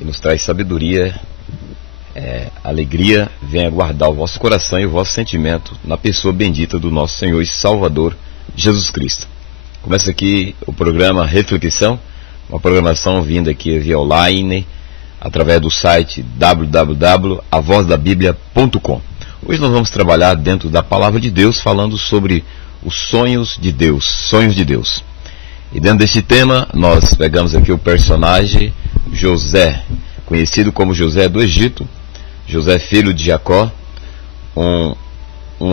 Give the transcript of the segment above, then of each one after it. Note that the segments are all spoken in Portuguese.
e nos traz sabedoria, alegria. Venha guardar o vosso coração e o vosso sentimento na pessoa bendita do nosso Senhor e Salvador Jesus Cristo. Começa aqui o programa Reflexão, uma programação vinda aqui via online, através do site www.avozdabiblia.com. Hoje nós vamos trabalhar dentro da Palavra de Deus, falando sobre os sonhos de Deus, sonhos de Deus. E dentro deste tema, nós pegamos aqui o personagem José, conhecido como José do Egito, José filho de Jacó, um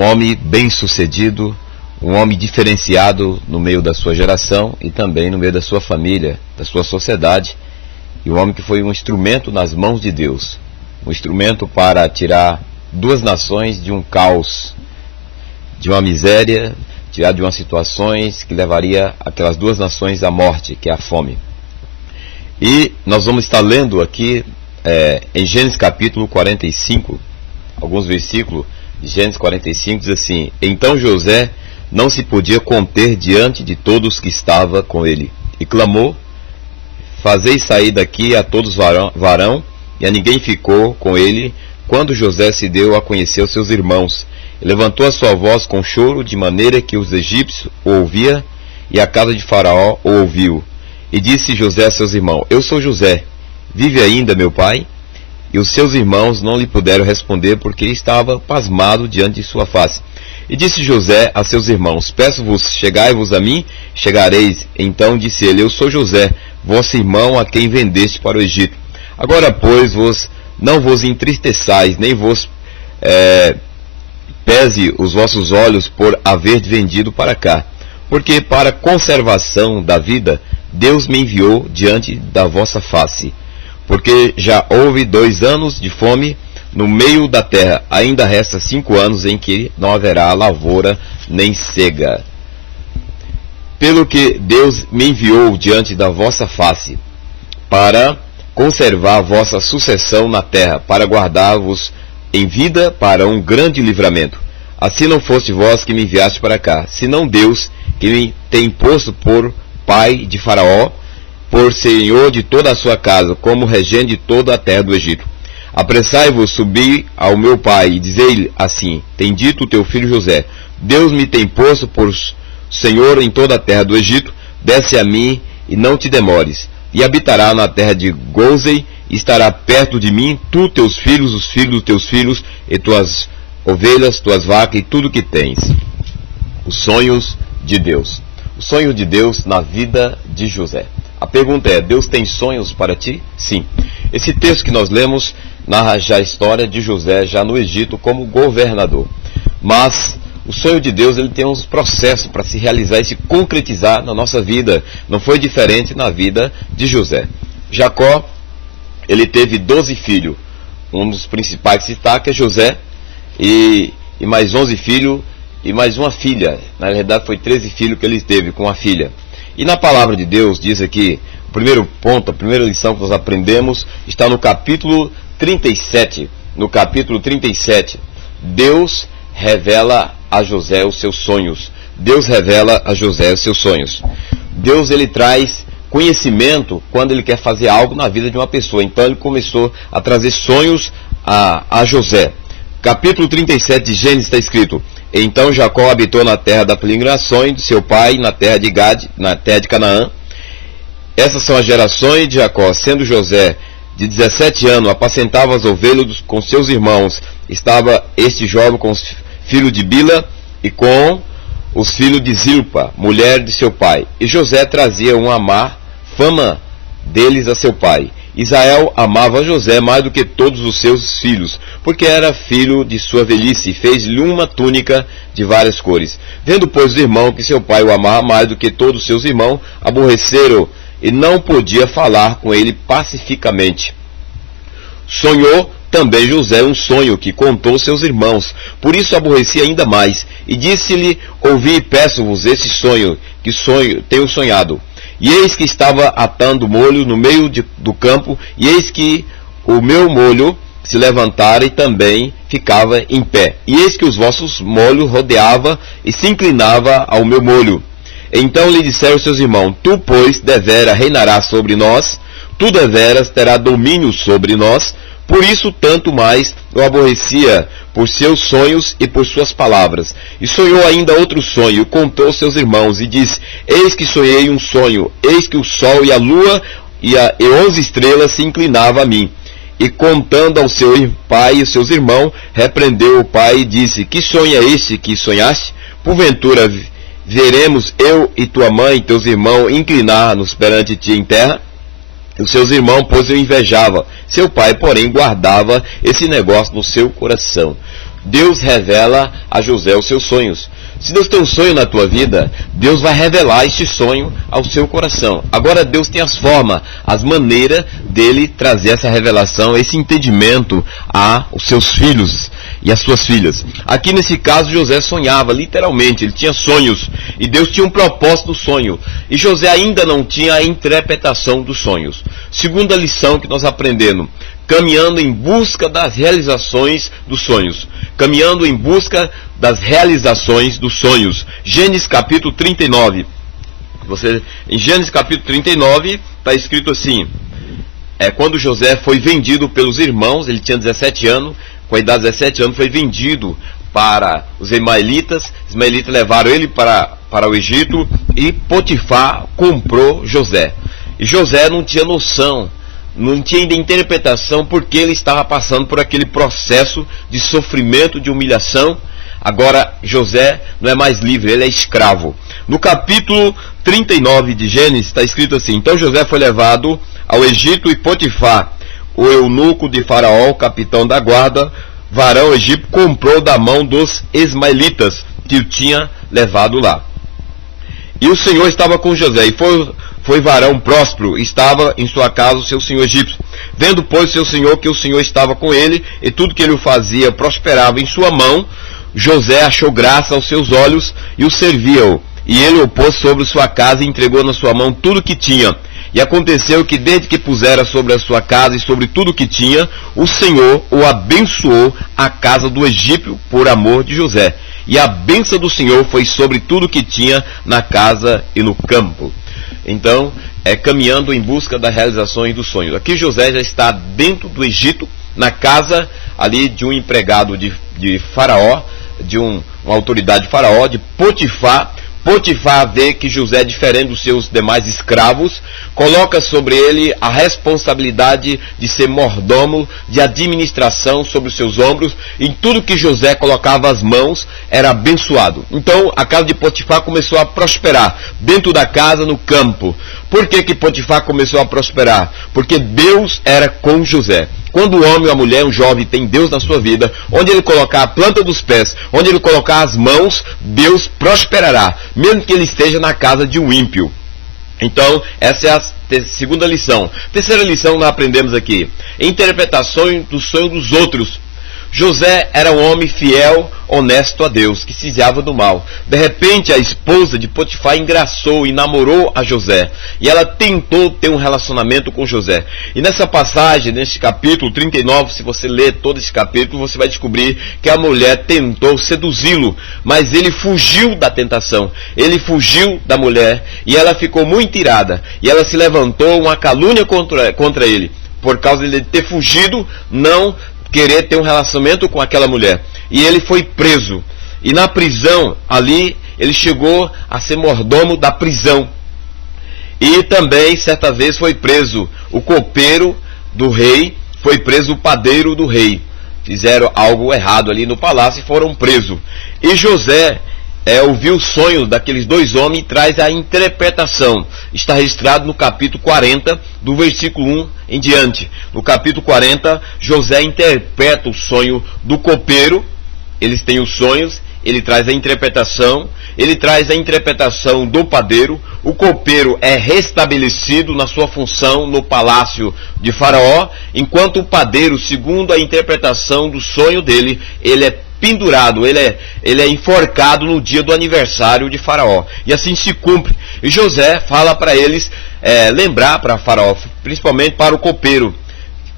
homem bem-sucedido, um homem diferenciado no meio da sua geração e também no meio da sua família, da sua sociedade, e um homem que foi um instrumento nas mãos de Deus, um instrumento para tirar duas nações de um caos, de uma miséria, tirar de umas situações que levaria aquelas duas nações à morte, que é a fome. E nós vamos estar lendo aqui em Gênesis capítulo 45, alguns versículos de Gênesis 45, diz assim: Então José não se podia conter diante de todos que estava com ele, e clamou: Fazei sair daqui a todos varão, e a ninguém ficou com ele, quando José se deu a conhecer os seus irmãos. E levantou a sua voz com choro, de maneira que os egípcios o ouviam, e a casa de Faraó o ouviu. E disse José a seus irmãos: Eu sou José, vive ainda meu pai? E os seus irmãos não lhe puderam responder, porque ele estava pasmado diante de sua face. E disse José a seus irmãos: Peço-vos, chegai-vos a mim, chegareis. Então disse ele: Eu sou José, vosso irmão, a quem vendeste para o Egito. Agora, pois, não vos entristeçais, nem vos pese os vossos olhos por haver vendido para cá, porque para conservação da vida Deus me enviou diante da vossa face. Porque já houve 2 anos de fome no meio da terra, ainda resta 5 anos em que não haverá lavoura nem cega. Pelo que Deus me enviou diante da vossa face, para conservar a vossa sucessão na terra, para guardar-vos em vida para um grande livramento. Assim não foste vós que me enviaste para cá, senão Deus, que me tem posto por pai de Faraó, por senhor de toda a sua casa, como regente de toda a terra do Egito. Apressai-vos, subi ao meu pai, e dizei-lhe assim: Tem dito o teu filho José: Deus me tem posto por senhor em toda a terra do Egito. Desce a mim e não te demores. E habitará na terra de Gósen, e estará perto de mim, tu, teus filhos, os filhos dos teus filhos, e tuas ovelhas, tuas vacas, e tudo que tens. Os sonhos de Deus. Os sonhos de Deus na vida de José. A pergunta é: Deus tem sonhos para ti? Sim. Esse texto que nós lemos narra já a história de José, já no Egito, como governador. Mas o sonho de Deus, ele tem uns processos para se realizar e se concretizar na nossa vida. Não foi diferente na vida de José. Jacó, ele teve 12 filhos. Um dos principais que se destaca é José, e mais 11 filhos, e mais uma filha. Na realidade foi 13 filhos que ele teve com a filha. E na palavra de Deus diz aqui, o primeiro ponto, a primeira lição que nós aprendemos, está no capítulo 37. No capítulo 37, Deus revela a José os seus sonhos. Deus revela a José os seus sonhos. Deus, ele traz conhecimento quando ele quer fazer algo na vida de uma pessoa. Então ele começou a trazer sonhos a José. Capítulo 37 de Gênesis está escrito: Então Jacó habitou na terra da peregrinação de seu pai, na terra de Gade, na terra de Canaã. Essas são as gerações de Jacó. Sendo José de 17 anos, apacentava as ovelhas com seus irmãos. Estava este jovem com os filhos de Bila e com os filhos de Zilpa, mulher de seu pai. E José trazia uma má fama deles a seu pai. Israel amava José mais do que todos os seus filhos, porque era filho de sua velhice, e fez-lhe uma túnica de várias cores. Vendo, pois, os irmãos que seu pai o amava mais do que todos os seus irmãos, aborreceram, e não podia falar com ele pacificamente. Sonhou também José um sonho que contou seus irmãos, por isso aborrecia ainda mais, e disse-lhe: Ouvi e peço-vos esse sonho, tenho sonhado. E eis que estava atando molho no meio do campo, e eis que o meu molho se levantara e também ficava em pé. E eis que os vossos molhos rodeava e se inclinava ao meu molho. Então lhe disseram seus irmãos: Tu, pois, devera reinarás sobre nós, tu deveras terá domínio sobre nós. Por isso, tanto mais o aborrecia por seus sonhos e por suas palavras. E sonhou ainda outro sonho, contou aos seus irmãos, e disse: Eis que sonhei um sonho, eis que o sol e a lua e 11 estrelas se inclinavam a mim. E contando ao seu pai e aos seus irmãos, repreendeu o pai e disse: Que sonho é este que sonhaste? Porventura veremos eu e tua mãe e teus irmãos inclinar-nos perante ti em terra? Os seus irmãos, pois, o invejava. Seu pai, porém, guardava esse negócio no seu coração. Deus revela a José os seus sonhos. Se Deus tem um sonho na tua vida, Deus vai revelar este sonho ao seu coração. Agora Deus tem as formas, as maneiras dele trazer essa revelação, esse entendimento aos seus filhos e às suas filhas. Aqui nesse caso José sonhava, literalmente, ele tinha sonhos, e Deus tinha um propósito do sonho, e José ainda não tinha a interpretação dos sonhos. Segunda lição que nós aprendemos: caminhando em busca das realizações dos sonhos. Caminhando em busca das realizações dos sonhos. Gênesis capítulo 39. Em Gênesis capítulo 39 está escrito assim: quando José foi vendido pelos irmãos, ele tinha 17 anos, com a idade de 17 anos foi vendido para os ismaelitas. Os ismaelitas levaram ele para o Egito, e Potifar comprou José. E José não tinha noção, não tinha interpretação, porque ele estava passando por aquele processo de sofrimento, de humilhação. Agora José não é mais livre, ele é escravo. No capítulo 39 de Gênesis está escrito assim: Então José foi levado ao Egito, e Potifar, o eunuco de Faraó, o capitão da guarda, varão egípcio, comprou da mão dos ismaelitas que o tinha levado lá. E o Senhor estava com José, e foi varão próspero, estava em sua casa o seu senhor egípcio. Vendo, pois, seu senhor que o Senhor estava com ele, e tudo que ele o fazia prosperava em sua mão, José achou graça aos seus olhos, e o servia-o. E ele o pôs sobre sua casa, e entregou na sua mão tudo que tinha. E aconteceu que, desde que pusera sobre a sua casa e sobre tudo que tinha, o Senhor o abençoou a casa do egípcio por amor de José. E a bênção do Senhor foi sobre tudo que tinha na casa e no campo. Então, caminhando em busca das realizações dos sonhos. Aqui José já está dentro do Egito, na casa ali de um empregado de Faraó, de uma autoridade de Faraó, de Potifar. Potifar vê que José é diferente dos seus demais escravos, coloca sobre ele a responsabilidade de ser mordomo, de administração sobre os seus ombros. Em tudo que José colocava as mãos era abençoado. Então a casa de Potifar começou a prosperar, dentro da casa, no campo. Por que Potifar começou a prosperar? Porque Deus era com José. Quando o homem, a mulher, um jovem tem Deus na sua vida, onde ele colocar a planta dos pés, onde ele colocar as mãos, Deus prosperará, mesmo que ele esteja na casa de um ímpio. Então, essa é a segunda lição. Terceira lição que nós aprendemos aqui: interpretações do sonho dos outros. José era um homem fiel, honesto a Deus, que se desviava do mal. De repente, a esposa de Potifar engraçou e namorou a José. E ela tentou ter um relacionamento com José. E nessa passagem, nesse capítulo 39, se você ler todo esse capítulo, você vai descobrir que a mulher tentou seduzi-lo. Mas ele fugiu da tentação. Ele fugiu da mulher. E ela ficou muito irada. E ela se levantou uma calúnia contra ele. Por causa de ele ter fugido, não querer ter um relacionamento com aquela mulher. E ele foi preso. E na prisão, ali, ele chegou a ser mordomo da prisão. E também, certa vez, foi preso o copeiro do rei, foi preso o padeiro do rei. Fizeram algo errado ali no palácio e foram presos. E José ouviu o sonho daqueles dois homens e traz a interpretação. Está registrado no capítulo 40, do versículo 1 em diante. No capítulo 40, José interpreta o sonho do copeiro. Eles têm os sonhos, ele traz a interpretação. Ele traz a interpretação do padeiro. O copeiro é restabelecido na sua função no palácio de Faraó, enquanto o padeiro, segundo a interpretação do sonho dele, ele é pendurado, ele é enforcado no dia do aniversário de Faraó. E assim se cumpre. E José fala para eles lembrar para Faraó, principalmente para o copeiro,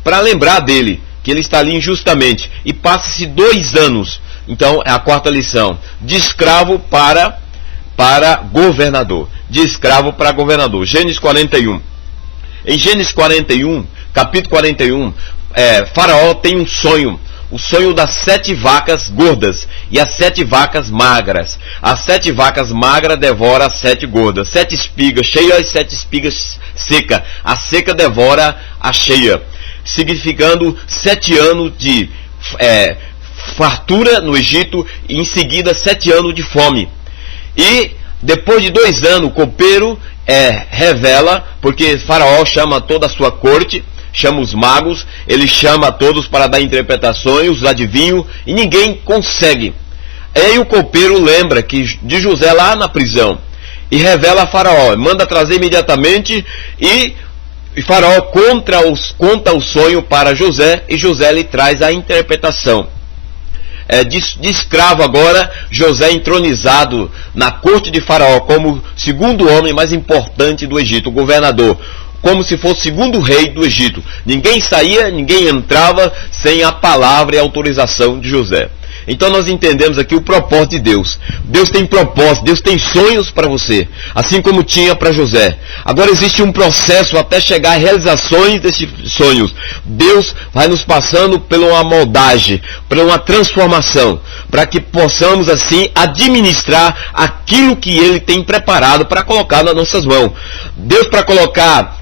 para lembrar dele, que ele está ali injustamente. E passa-se 2 anos. Então é a quarta lição: de escravo para governador. De escravo para governador. Gênesis 41. Em Gênesis 41, capítulo 41, Faraó tem um sonho. O sonho das 7 vacas gordas e as 7 vacas magras. As 7 vacas magras devoram as 7 gordas. 7 espigas cheias e 7 espigas secas. A seca devora a cheia. Significando 7 anos de fartura no Egito e em seguida 7 anos de fome. E depois de 2 anos o copeiro revela, porque Faraó chama toda a sua corte, chama os magos, ele chama todos para dar interpretações, os adivinhos, e ninguém consegue. Aí o copeiro lembra de José lá na prisão, e revela a Faraó, manda trazer imediatamente, e Faraó conta o sonho para José, e José lhe traz a interpretação. De escravo agora, José entronizado na corte de Faraó como segundo homem mais importante do Egito, o governador, como se fosse o segundo rei do Egito. Ninguém saía, ninguém entrava sem a palavra e a autorização de José. Então nós entendemos aqui o propósito de Deus. Deus tem propósito, Deus tem sonhos para você, assim como tinha para José. Agora existe um processo até chegar às realizações desses sonhos. Deus vai nos passando por uma moldagem, por uma transformação, para que possamos assim administrar aquilo que Ele tem preparado para colocar nas nossas mãos. Deus, para colocar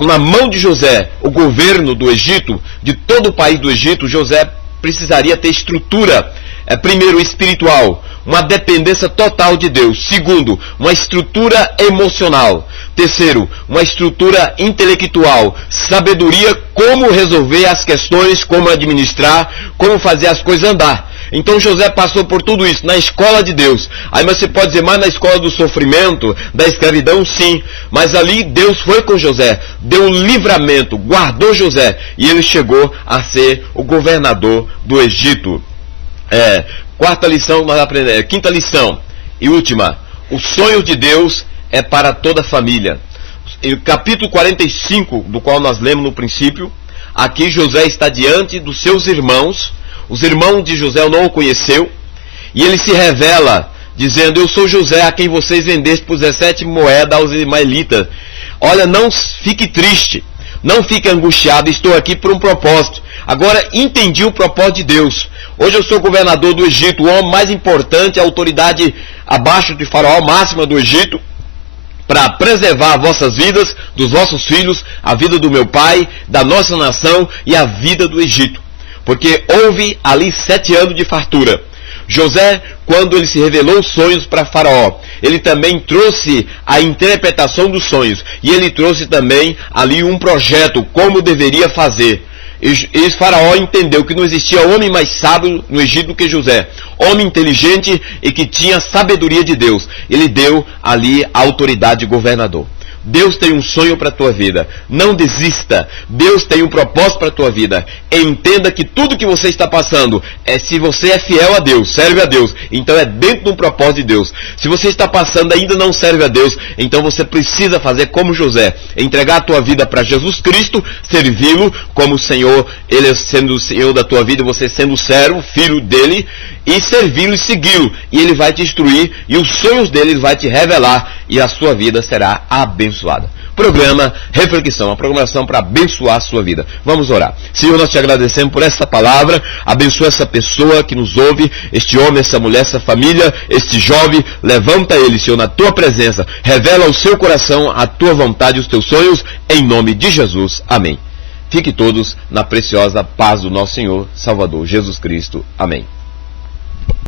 na mão de José o governo do Egito, de todo o país do Egito, José precisaria ter estrutura, primeiro espiritual, uma dependência total de Deus. Segundo, uma estrutura emocional. Terceiro, uma estrutura intelectual, sabedoria, como resolver as questões, como administrar, como fazer as coisas andar. Então José passou por tudo isso na escola de Deus. Aí você pode dizer, mas na escola do sofrimento, da escravidão, sim. Mas ali Deus foi com José, deu um livramento, guardou José, e ele chegou a ser o governador do Egito. Quarta lição, nós aprendemos. Quinta lição e última: o sonho de Deus é para toda a família. No capítulo 45, do qual nós lemos no princípio, aqui José está diante dos seus irmãos. Os irmãos de José não o conheceu, e ele se revela, dizendo: eu sou José, a quem vocês vendeste por 17 moedas aos ismaelitas. Olha, não fique triste, não fique angustiado, estou aqui por um propósito. Agora entendi o propósito de Deus. Hoje eu sou governador do Egito, o homem mais importante, a autoridade abaixo de Faraó, máxima do Egito, para preservar vossas vidas, dos vossos filhos, a vida do meu pai, da nossa nação e a vida do Egito. Porque houve ali 7 anos de fartura. José, quando ele se revelou os sonhos para Faraó, ele também trouxe a interpretação dos sonhos. E ele trouxe também ali um projeto, como deveria fazer. E Faraó entendeu que não existia homem mais sábio no Egito do que José. Homem inteligente e que tinha sabedoria de Deus. Ele deu ali a autoridade de governador. Deus tem um sonho para a tua vida. Não desista. Deus tem um propósito para a tua vida. Entenda que tudo que você está passando se você é fiel a Deus, serve a Deus, então é dentro de um propósito de Deus. Se você está passando e ainda não serve a Deus, então você precisa fazer como José, entregar a tua vida para Jesus Cristo, servi-lo como Senhor, Ele sendo o Senhor da tua vida, você sendo o servo, filho dele, e servi-lo e segui-lo, e ele vai te instruir, e os sonhos dele vai te revelar, e a sua vida será abençoada. Programa Reflexão, uma programação para abençoar a sua vida. Vamos orar. Senhor, nós te agradecemos por essa palavra. Abençoa essa pessoa que nos ouve, este homem, essa mulher, essa família, este jovem. Levanta ele, Senhor, na tua presença. Revela ao seu coração a tua vontade e os teus sonhos, em nome de Jesus. Amém. Fique todos na preciosa paz do nosso Senhor Salvador Jesus Cristo. Amém.